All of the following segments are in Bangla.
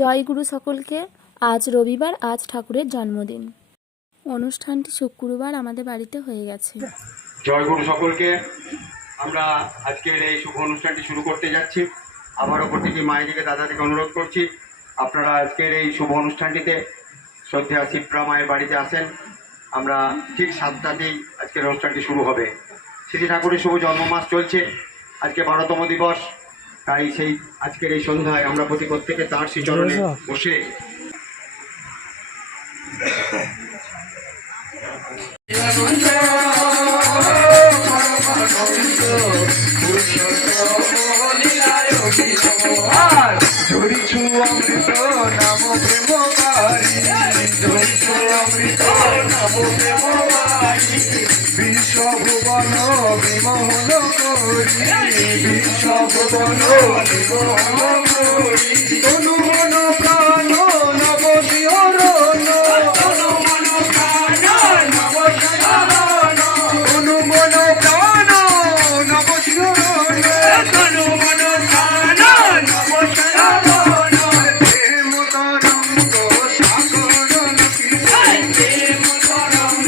জয় গুরু সকলকে। আজ রবিবার, আজ ঠাকুরের জন্মদিন। অনুষ্ঠানটি শুক্রবার আমাদের বাড়িতে হয়ে গেছে। জয় গুরু সকলকে। আমরা আজকের এই শুভ অনুষ্ঠানটি শুরু করতে যাচ্ছি। আবারও প্রতিটি মায়েদিকে দাদাদিকে অনুরোধ করছি, আপনারা আজকের এই শুভ অনুষ্ঠানটিতে শ্রদ্ধেয়া শিবরা মায়ের বাড়িতে আসেন। আমরা ঠিক 7টাতেই আজকের অনুষ্ঠানটি শুরু হবে। শ্রী ঠাকুরের শুভ জন্মমাস চলছে, আজকে 12তম দিবস। তাই সেই আজকের এই সন্ধ্যায় আমরা প্রত্যেকে তাঁর শ্রীচরণে বসে ঝরিছু অমৃত নাম প্রেমকারী, ঝরিছু অমৃত নাম প্রেমকারী, বিশ্বভুবন বিমোহন করি, বিশ্বভুবন বিমোহন করি, তনু মন প্রাণ নব শিহরণ, তনু মন প্রাণ নব শিহরণ, তনু মন প্রাণ নব শিহরণ, তনু মন প্রাণ নব শিহরণ, প্রেম তরঙ্গ সাগর লক্ষিত, প্রেম তরঙ্গ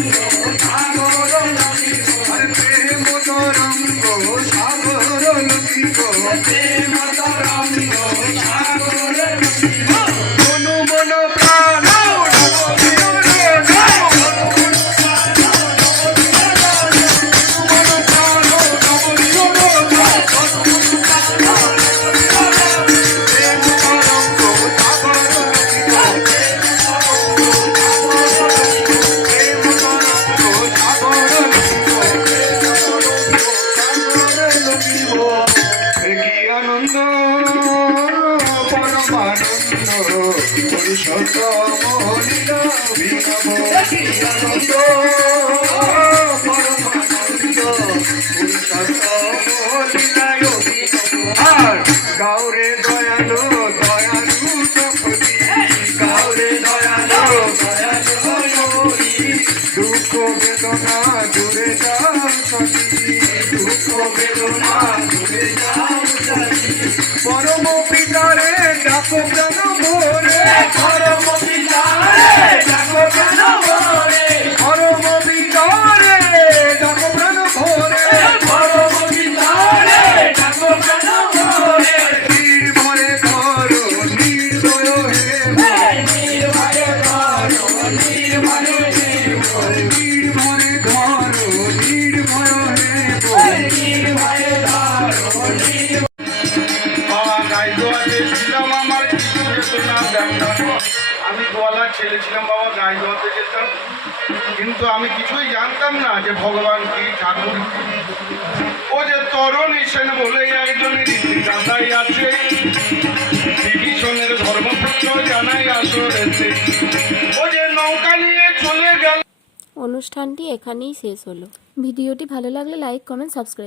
সাগর লক্ষিত, প্রেম তরঙ্গ সাগর লক্ষিত, প্রেম তরঙ্গ সাগর লক্ষিত, তনু মন প্রাণ নব শিহরণ, আনন্দ পরমানন্দ পুরুষোত্তম লীলা অভিনব, আনন্দ পরমানন্দ পুরুষোত্তম লীলায় অভিনব, আর গাওরে দয়ালো দয়ালু সপতি, গাওরে দয়ালো দয়ালু সপতি, দুঃখ বেদনা দূরে যাও সতী, দুঃখ বেদনা দূরে যাও সতী, পরম পিতারে ডাকো প্রাণ ভরে, পরম পিতারে ডাকো প্রাণ ভরে, পরম পিতারে ডাকো প্রাণ ভরে, পরম পিতারে ডাকো প্রাণ ভরে, নির্ভয়ে ধরো নির্ভয় হে ভয়, নির্ভয়ে ধরো নির্ভয় হে ভয়, নির্ভয়ে ধরো নির্ভয় হে ভয়, নির্ভয়ে ধরো নির্ভয়। বাবা গাই দোয়াতে ছিলাম, আমার কিছু যেত না জানতাম। আমি গোয়ালার ছেলে ছিলাম বাবা, গাই দোয়াতে যেতাম, কিন্তু আমি কিছুই জানতাম না যে ভগবান কি, ঠাকুর কি। ও যে তরণী সেন বলে একজনের দাদাই আছে, বিভীষণের ধর্মপুত্র জানাই আসরেতে, ও যে নৌকা নিয়ে চলে গেল। অনুষ্ঠানটি এখানেই শেষ হলো। ভিডিওটি ভালো লাগলে লাইক, কমেন্ট, সাবস্ক্রাইব।